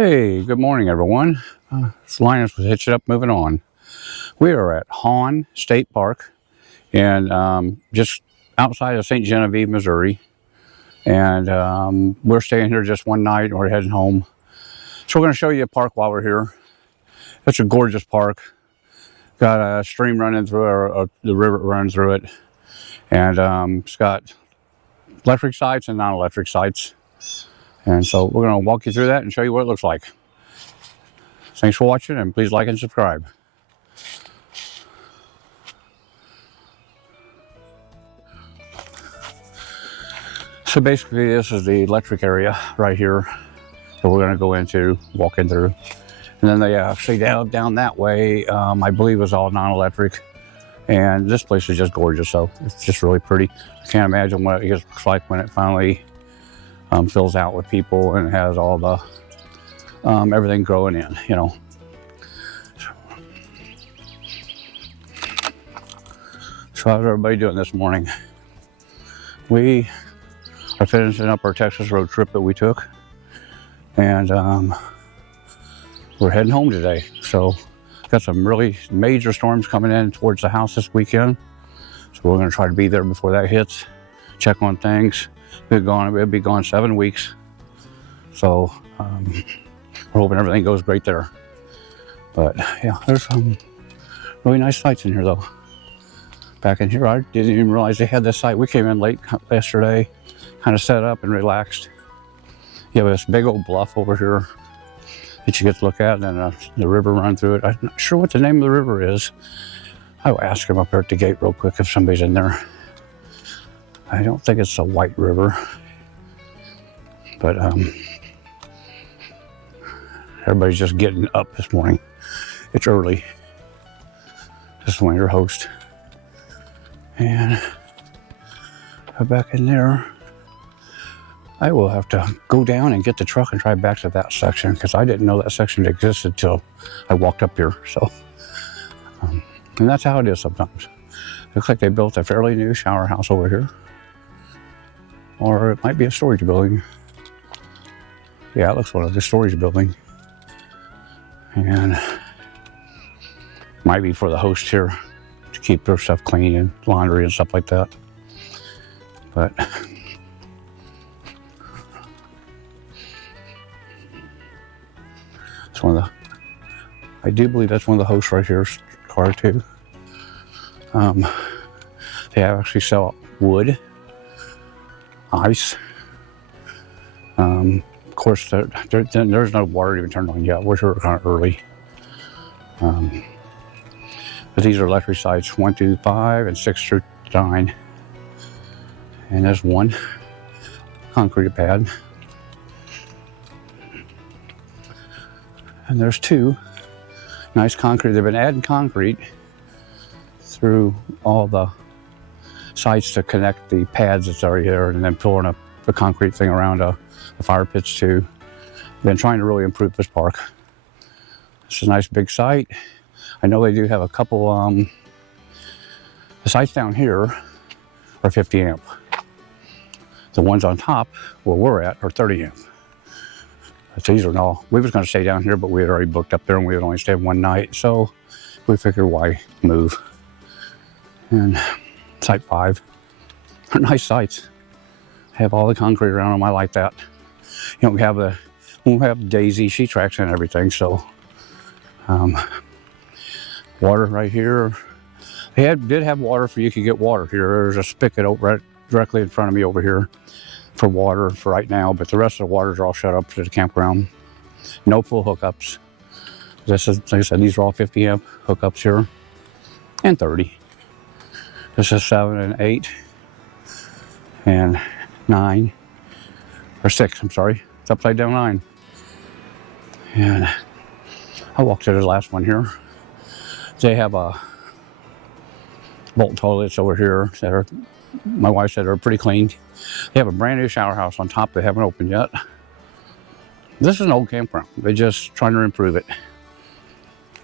Hey, good morning, everyone. It's Linus with Hitch It Up, moving on. We are at Hawn State Park, and just outside of St. Genevieve, Missouri. And we're staying here just one night, and we're heading home. So we're going to show you a park while we're here. It's a gorgeous park. Got a stream running through it, or the river runs through it. And it's got electric sites and non-electric sites. And so we're going to walk you through that and show you what it looks like. Thanks for watching, and please like and subscribe. So basically this is the electric area right here that we're going to go into, walking through. And then they actually down that way, I believe is all non-electric. And this place is just gorgeous, so it's just really pretty. I can't imagine what it looks like when it finally fills out with people and has all the everything growing in, you know. So how's everybody doing this morning? We are finishing up our Texas road trip that we took, and we're heading home today. So got some really major storms coming in towards the house this weekend, so we're going to try to be there before that hits, check on things. We'll be gone 7 weeks, so we're hoping everything goes great there. But yeah, there's some really nice sights in here though. Back in here, I didn't even realize they had this site. We came in late yesterday, kind of set up and relaxed. You have this big old bluff over here that you get to look at, and then the river run through it. I'm not sure what the name of the river is. I will ask him up there at the gate real quick if somebody's in there. I don't think it's a White River, but everybody's just getting up this morning. It's early. This is one of your hosts. And back in there, I will have to go down and get the truck and drive back to that section, because I didn't know that section existed till I walked up here. So, and that's how it is sometimes. Looks like they built a fairly new shower house over here. Or it might be a storage building. Yeah, it looks like a storage building. And might be for the host here to keep their stuff clean and laundry and stuff like that. But it's one of the, I do believe that's one of the hosts right here's car too. They actually sell wood, ice. Of course, there's no water even turned on yet. We're sure kind of early. But these are electric sites 1 through 5 and 6 through 9. And there's one concrete pad. And there's 2 nice concrete. They've been adding concrete through all the sites to connect the pads that's already there, and then pulling up the concrete thing around the fire pits too. Been trying to really improve this park. It's a nice big site. I know they do have a couple, the sites down here are 50 amp. The ones on top where we're at are 30 amp. But these are all, we was gonna stay down here, but we had already booked up there and we would only stay one night. So we figured why move. And site 5 are nice sites. Have all the concrete around them. I like that. You don't have the, won't have daisy sheet tracks and everything. So water right here. They did have water for, you could get water here. There's a spigot right directly in front of me over here for water for right now, but the rest of the waters are all shut up to the campground. No full hookups. This is, like I said, these are all 50 amp hookups here, and 30. This is 7 and 8 and 9, or 6, I'm sorry. It's upside down 9. And I walked to the last one here. They have a bolt toilets over here that are, my wife said, are pretty clean. They have a brand new shower house on top they haven't opened yet. This is an old campground. They're just trying to improve it.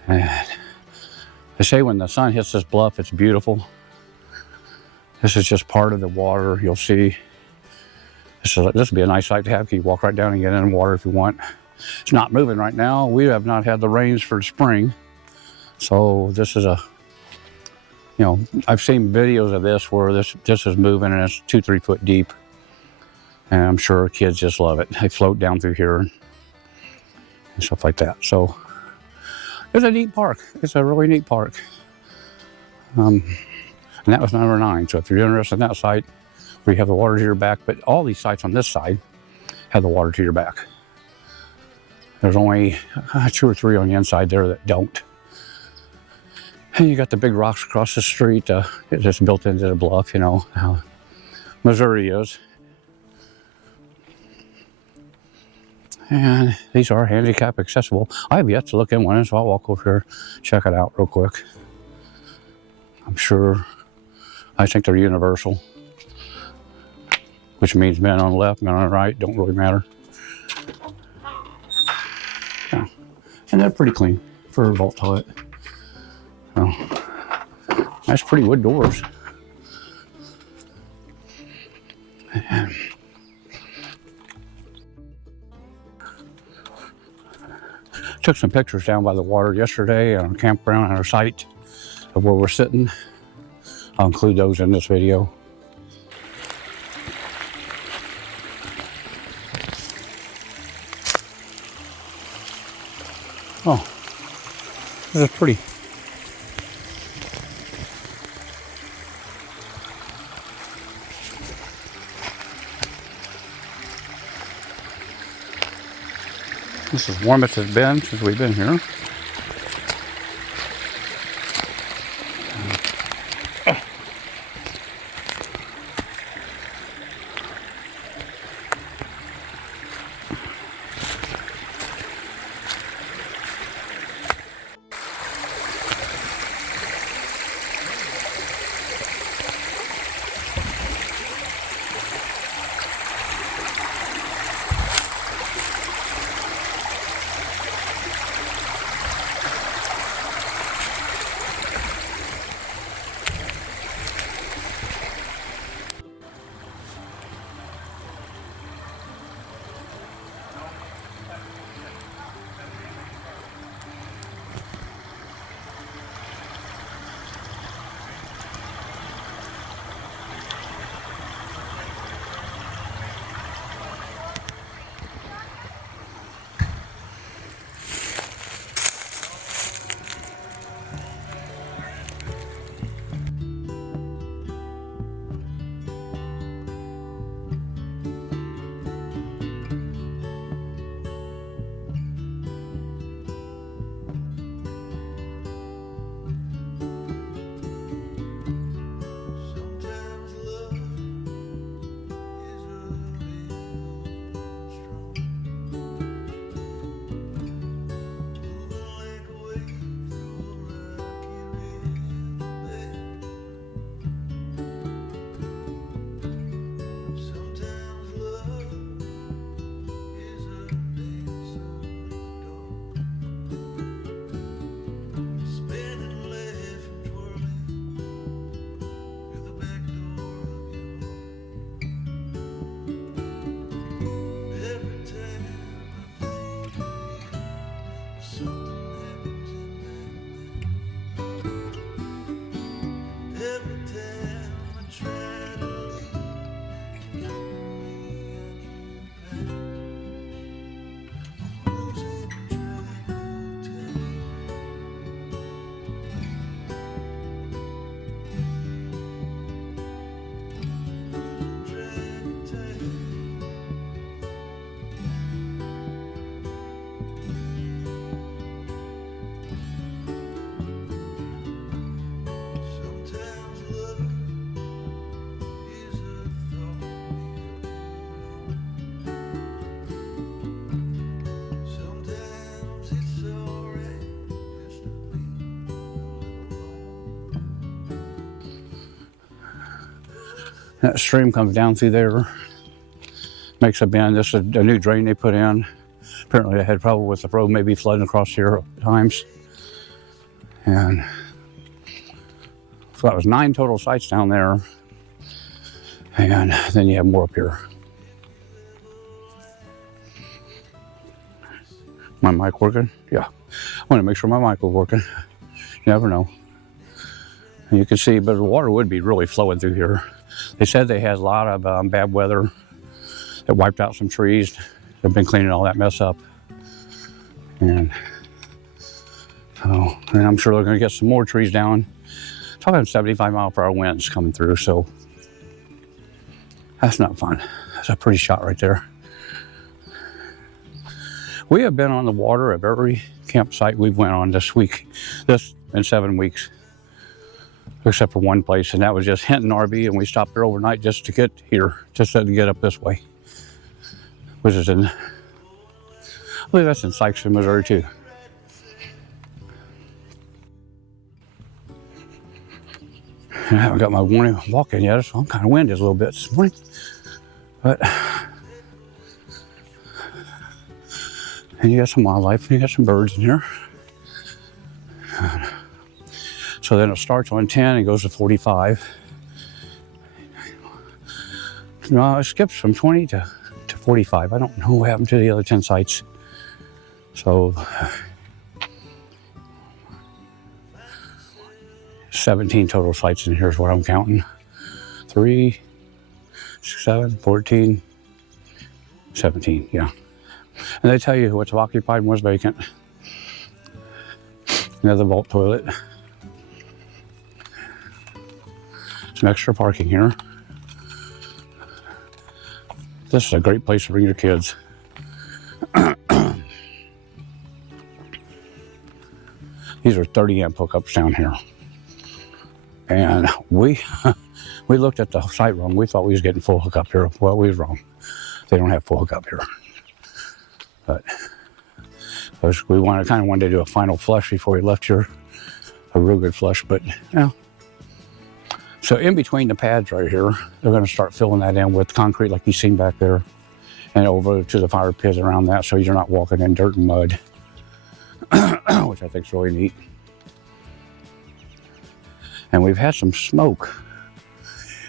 And they say when the sun hits this bluff, it's beautiful. This is just part of the water. You'll see, this will be a nice site to have. You can walk right down and get in the water if you want. It's not moving right now. We have not had the rains for spring. So this is a, you know, I've seen videos of this where this is moving and it's 2-3 foot deep. And I'm sure kids just love it. They float down through here and stuff like that. So it's a neat park. It's a really neat park. And that was number 9. So if you're interested in that site, where you have the water to your back, but all these sites on this side have the water to your back. There's only 2 or 3 on the inside there that don't. And you got the big rocks across the street. It's just built into the bluff, you know how Missouri is. And these are handicap accessible. I have yet to look in one, so I'll walk over here, check it out real quick. I'm sure, I think they're universal, which means men on the left, men on the right, don't really matter. Yeah. And they're pretty clean for a vault toilet. So, nice pretty wood doors. And took some pictures down by the water yesterday on a campground on our site of where we're sitting. I'll include those in this video. Oh, this is pretty. This is warm as it's been since we've been here. That stream comes down through there, makes a bend. This is a new drain they put in. Apparently they had trouble with the road maybe flooding across here at times. And so that was 9 total sites down there. And then you have more up here. My mic working? Yeah. I want to make sure my mic was working. You never know. And you can see, but the water would be really flowing through here. They said they had a lot of bad weather that wiped out some trees. They've been cleaning all that mess up. And I'm sure they're going to get some more trees down. Talking 75-mile-per-hour winds coming through, so that's not fun. That's a pretty shot right there. We have been on the water at every campsite we've went on this week, this in 7 weeks, except for one place, and that was just Hinton RV, and we stopped there overnight just to get here, just to get up this way, which is in, I believe that's in Sykes, Missouri too. I haven't got my morning walk in yet, so I'm kind of winded a little bit this morning, but. And you got some wildlife, and you got some birds in here. So then it starts on 10 and goes to 45. No, it skips from 20 to 45. I don't know what happened to the other 10 sites. So 17 total sites in here is what I'm counting. 3, 6, 7, 14, 17, yeah. And they tell you what's occupied and what's vacant. Another vault toilet. Some extra parking here. This is a great place to bring your kids. These are 30 amp hookups down here. And we looked at the site wrong. We thought we was getting full hookup here. Well, we was wrong. They don't have full hookup here. But we kind of wanted to do a final flush before we left here, a real good flush, but yeah. So in between the pads right here, they're going to start filling that in with concrete like you've seen back there, and over to the fire pit around that, so you're not walking in dirt and mud, which I think is really neat. And we've had some smoke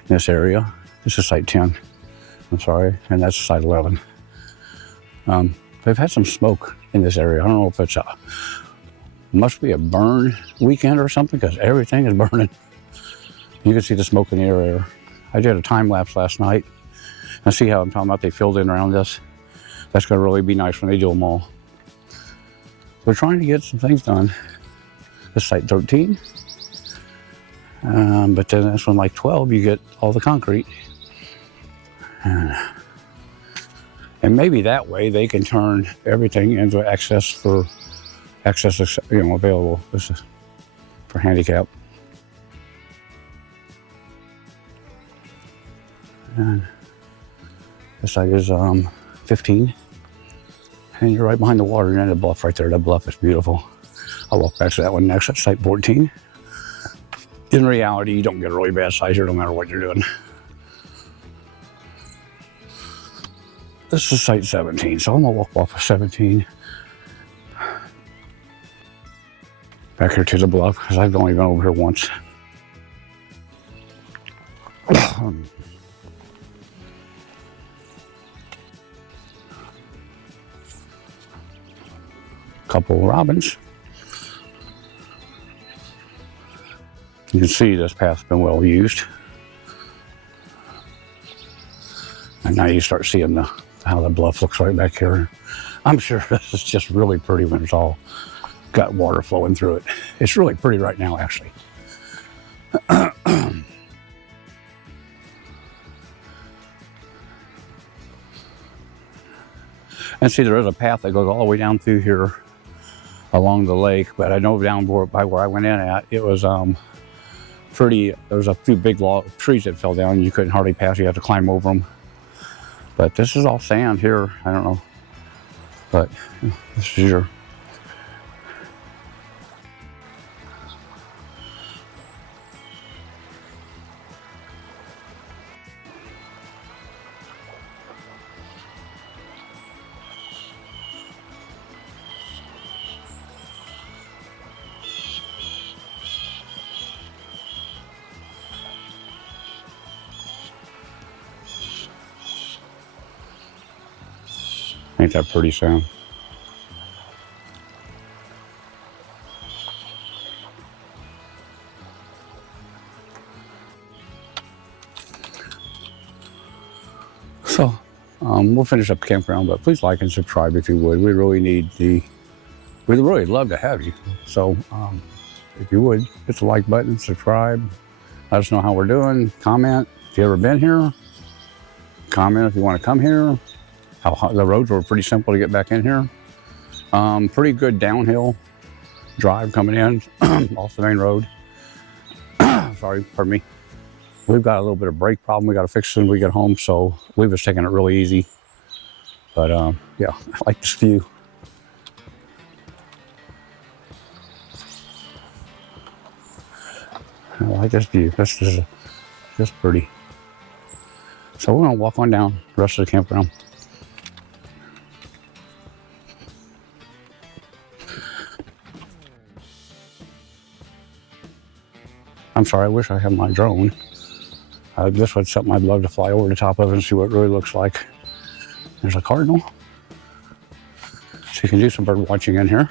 in this area. This is site 10, I'm sorry, and that's site 11. We've had some smoke in this area. I don't know if it's must be a burn weekend or something, because everything is burning. You can see the smoke in the area. I did a time lapse last night. And see how I'm talking about they filled in around this. That's gonna really be nice when they do them all. We're trying to get some things done. This is site 13. But then that's when like 12, you get all the concrete. And maybe that way they can turn everything into access, available. This is for handicap. And this side is 15. And you're right behind the water, and then the bluff right there. That bluff is beautiful. I'll walk back to that one next. That's site 14. In reality, you don't get a really bad size here no matter what you're doing. This is site 17, so I'm gonna walk off of 17. Back here to the bluff, because I've only been over here once. Couple of robins. You can see this path's been well used. And now you start seeing how the bluff looks right back here. I'm sure this is just really pretty when it's all got water flowing through it. It's really pretty right now, actually. And see, there is a path that goes all the way down through here along the lake, but I know down by where I went in at, it was pretty, there was a few big trees that fell down. You couldn't hardly pass, you had to climb over them. But this is all sand here, I don't know. But this is your ain't that pretty, Sam? we'll finish up the campground, but please like and subscribe if you would. We really need we'd really love to have you. So if you would, hit the like button, subscribe, let us know how we're doing, comment if you've ever been here, comment if you want to come here. How the roads were pretty simple to get back in here. Pretty good downhill drive coming in off the main road. Sorry, pardon me. We've got a little bit of brake problem we got to fix when we get home, so we was taking it really easy. But yeah, I like this view. I like this view. This is just pretty. So we're gonna walk on down the rest of the campground. I'm sorry, I wish I had my drone. This was something I'd love to fly over the top of and see what it really looks like. There's a cardinal. So you can do some bird watching in here.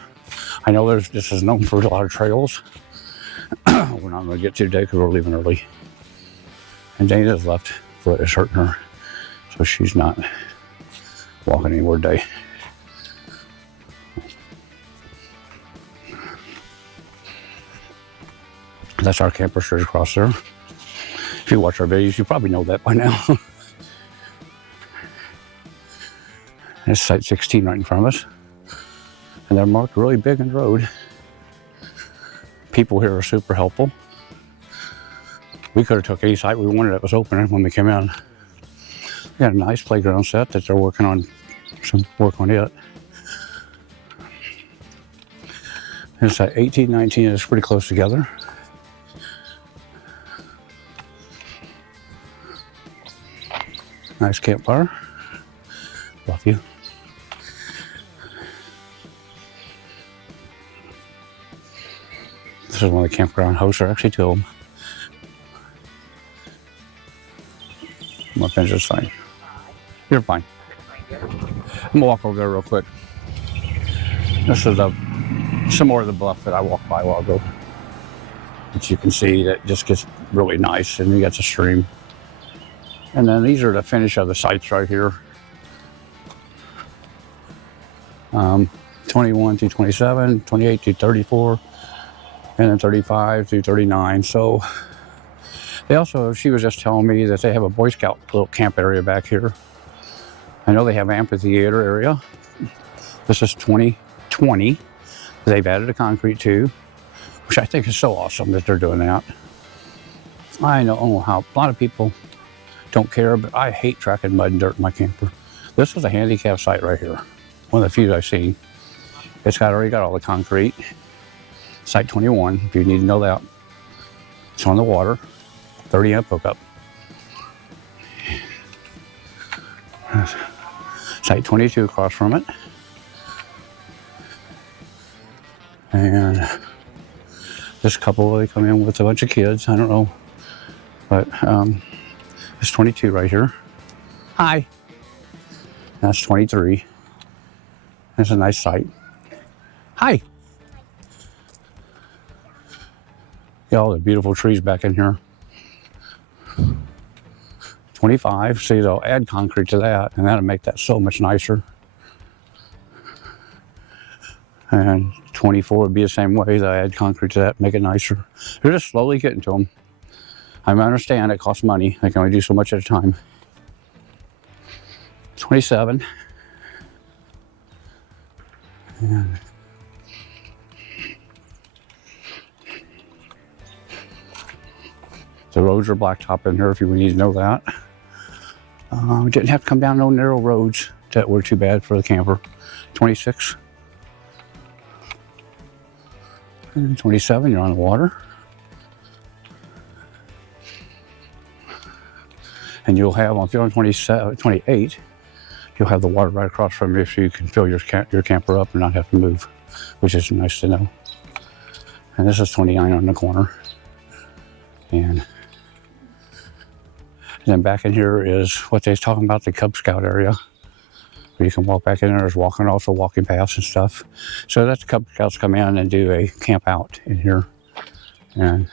I know this is known for a lot of trails. We're not going to get to today because we're leaving early. And Dana's left foot is hurting her, so she's not walking anywhere today. That's our camper straight across there. If you watch our videos, you probably know that by now. There's Site 16 right in front of us. And they're marked really big in the road. People here are super helpful. We could have took any site we wanted that was open when we came in. We got a nice playground set that they're working on, some work on it. It's at 18, 19, it's pretty close together. Nice campfire. Love you. This is one of the campground hosts, or actually two of them. I'm gonna finish this thing. You're fine. I'm gonna walk over there real quick. This is some more of the bluff that I walked by a while ago. But you can see that just gets really nice, and you got the stream. And then these are the finish of the sites right here. 21 through 27, 28 through 34, and then 35 through 39. So they also, she was just telling me that they have a Boy Scout little camp area back here. I know they have an amphitheater area. This is 2020. They've added a concrete too, which I think is so awesome that they're doing that. I know how a lot of people don't care, but I hate tracking mud and dirt in my camper. This is a handicap site right here. One of the few I've seen. It's already got all the concrete. Site 21, if you need to know that. It's on the water, 30 amp hookup. Site 22 across from it. And this couple, they come in with a bunch of kids, I don't know. But it's 22 right here. Hi. That's 23. That's a nice site. Hi. Got all the beautiful trees back in here. 25, see they'll add concrete to that and that'll make that so much nicer. And 24 would be the same way, they'll add concrete to that, make it nicer. They're just slowly getting to them. I understand it costs money, they can only do so much at a time. 27. And the roads are blacktop in here if you need to know that. We didn't have to come down no narrow roads that were too bad for the camper. 26. And 27, you're on the water. And you'll have, if you're on 27, 28, you'll have the water right across from you so you can fill your camper up and not have to move, which is nice to know. And this is 29 on the corner. And then back in here is what they was talking about, the Cub Scout area. Where you can walk back in there. There's also walking paths and stuff. So that's the Cub Scouts come in and do a camp out in here. And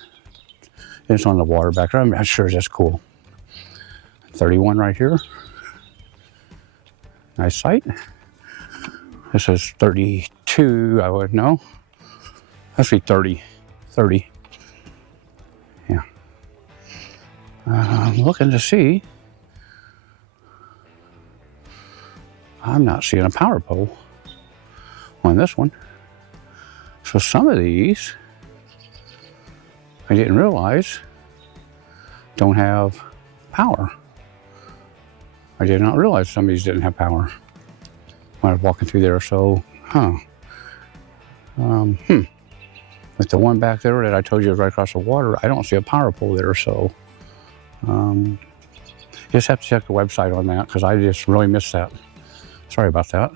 it's on the water back there. I'm not sure that's cool. 31 right here. nice sight. This is 32, I would know. Actually 30. Yeah. I'm looking to see. I'm not seeing a power pole on this one. So some of these, I didn't realize, don't have power. I did not realize some of these didn't have power when I was walking through there. So, With the one back there that I told you was right across the water, I don't see a power pole there. So, just have to check the website on that because I just really missed that. Sorry about that.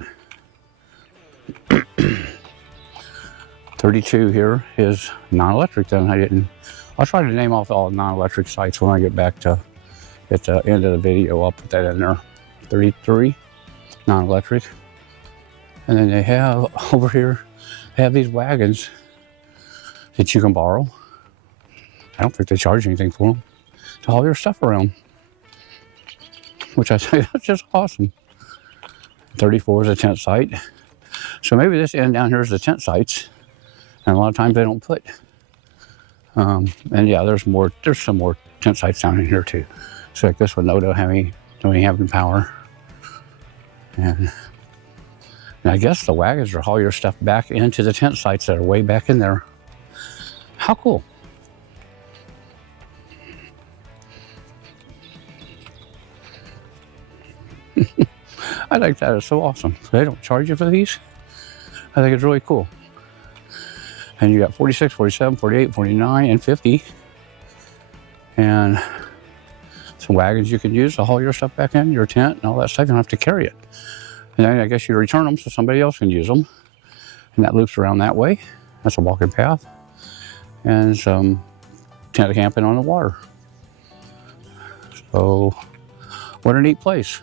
32 here is non-electric. Then I'll try to name off all non-electric sites when I get back to at the end of the video. I'll put that in there. 33 non-electric. And then they have over here, they have these wagons that you can borrow. I don't think they charge anything for them to haul your stuff around, which I say that's just awesome. 34 is a tent site. So maybe this end down here is the tent sites. And a lot of times they don't put. And yeah, there's some more tent sites down in here too. So like this one, no, don't have any power. And I guess the wagons will haul your stuff back into the tent sites that are way back in there. How cool. I like that. It's so awesome. They don't charge you for these. I think it's really cool. And you got 46, 47, 48, 49, and 50. And some wagons you can use to haul your stuff back in, your tent and all that stuff. You don't have to carry it. And then I guess you return them so somebody else can use them. And that loops around that way. That's a walking path. And some tent camping on the water. So, what a neat place.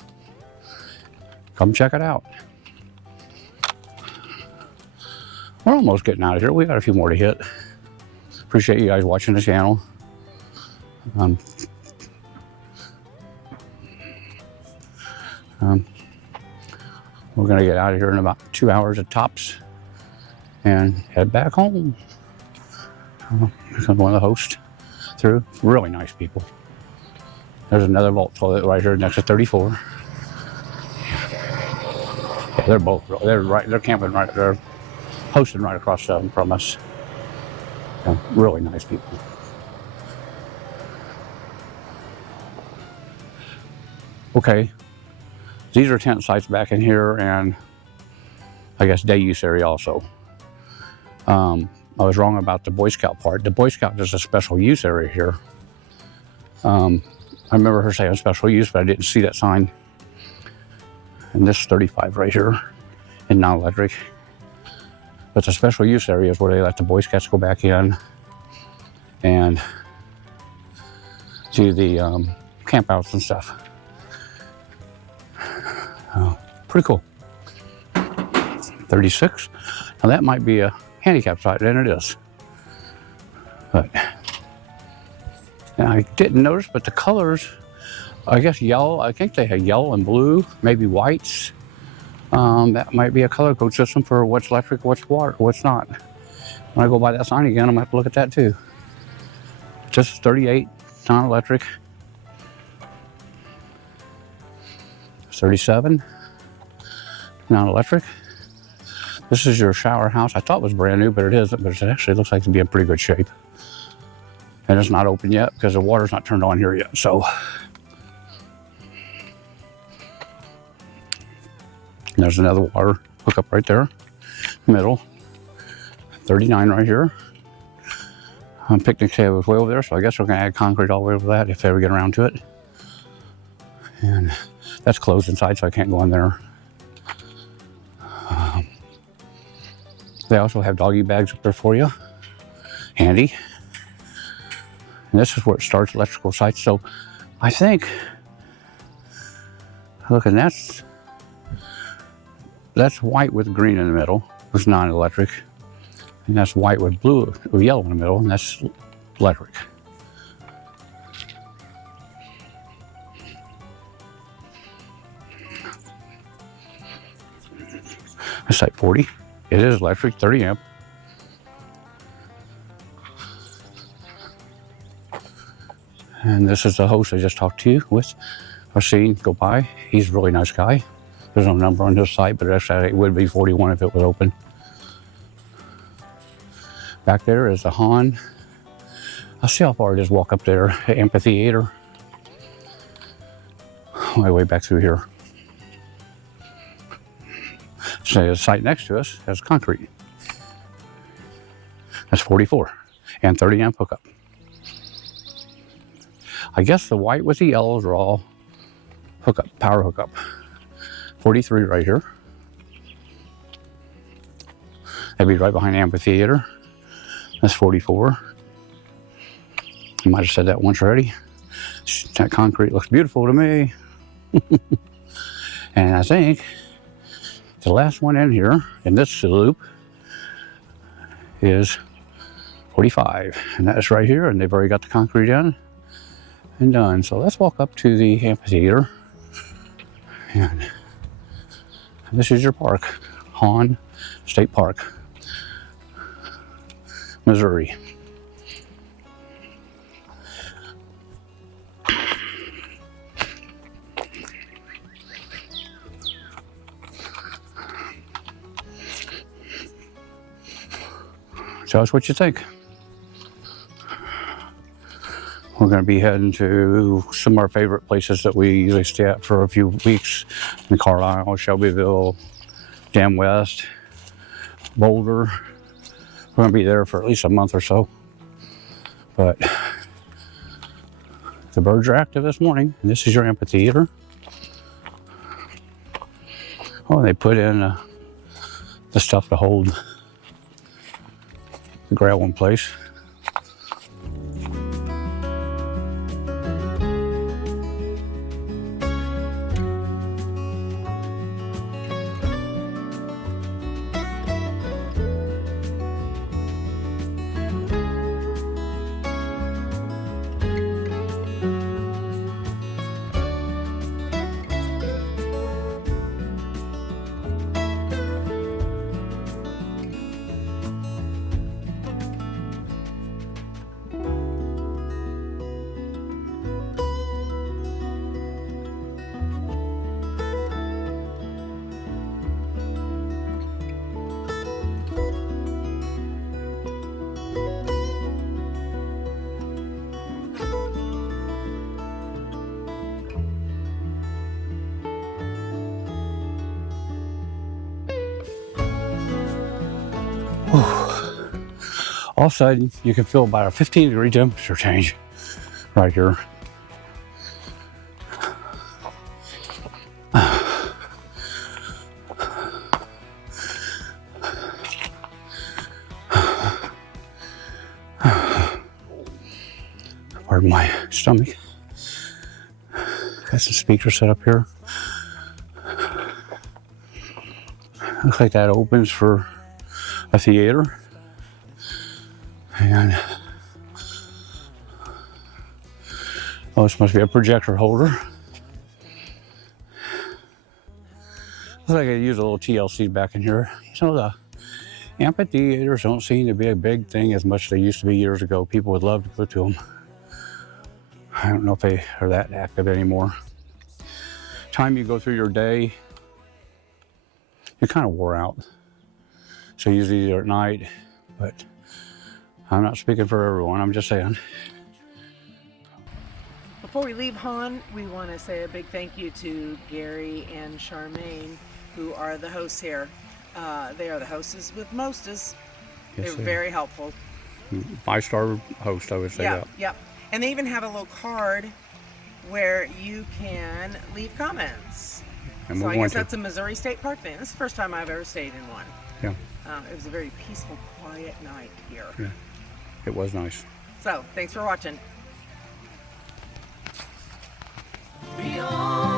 Come check it out. We're almost getting out of here. We got a few more to hit. Appreciate you guys watching the channel. We're gonna get out of here in about 2 hours at tops and head back home. Here comes one of the hosts through. Really nice people. There's another vault toilet right here next to 34. Yeah, they're both, they're camping right there. Hosting right across from us. Yeah, really nice people. Okay, these are tent sites back in here, and I guess day use area also. I was wrong about the Boy Scout part. The Boy Scout is a special use area here. I remember her saying special use, but I didn't see that sign. And this is 35 right here in non-electric. But the special use area is where they let the Boy Scouts go back in and do the campouts and stuff. Pretty cool. 36. Now that might be a handicap site, and it is. But now I didn't notice, but the colors, I guess yellow, I think they had yellow and blue, maybe whites. That might be a color code system for what's electric, what's water, what's not. When I go by that sign again, I'm gonna have to look at that too. This is 38, non-electric. 37, non-electric. This is your shower house. I thought it was brand new, but it isn't, but it actually looks like to be in pretty good shape. And it's not open yet because the water's not turned on here yet, so. And there's another water hookup right there, middle. 39 right here. Picnic table is way over there, so I guess we're gonna add concrete all the way over that if they ever get around to it. And that's closed inside, so I can't go in there. They also have doggy bags up there for you. Handy. And this is where it starts, electrical sites. So I think, look, and that's white with green in the middle. It's non-electric. And that's white with blue or yellow in the middle, and that's electric. It's like 40. It is electric, 30 amp. And this is the host I just talked to you with. I've seen go by. He's a really nice guy. There's no number on his site, but actually it would be 41 if it was open. Back there is the Hawn. I'll see how far it is walk up there. Amphitheater. Way back through here. So the site next to us has concrete. That's 44 and 30 amp hookup. I guess the white with the yellows are all hookup, power hookup. 43 right here. That'd be right behind Amphitheater. That's 44. I might have said that once already. That concrete looks beautiful to me. And I think the last one in here, in this loop, is 45. And that's right here, and they've already got the concrete in and done. So let's walk up to the amphitheater. And this is your park, Hawn State Park, Missouri. Tell us what you think. We're going to be heading to some of our favorite places that we usually stay at for a few weeks in Carlisle, Shelbyville, Dam West, Boulder. We're going to be there for at least a month or so. But the birds are active this morning, and this is your amphitheater. Oh, they put in the stuff to hold the gravel in place. All of a sudden, you can feel about a 15-degree temperature change right here. Pardon my stomach. Got some speakers set up here. Looks like that opens for a theater. And oh, this must be a projector holder. Looks like I use a little TLC back in here. You know, the amphitheaters don't seem to be a big thing as much as they used to be years ago. People would love to go to them. I don't know if they are that active anymore. Time you go through your day, you're kind of wore out. So usually they're at night, but I'm not speaking for everyone, I'm just saying. Before we leave Hawn, we want to say a big thank you to Gary and Charmaine, who are the hosts here. They are the hostess with mostest. Yes, They're very helpful. 5-star host, I would say that. Yep. And they even have a little card where you can leave comments. And so we I want guess that's a Missouri State Park thing. This is the first time I've ever stayed in one. Yeah. It was a very peaceful, quiet night here. Yeah. It was nice. So, thanks for watching. Beyond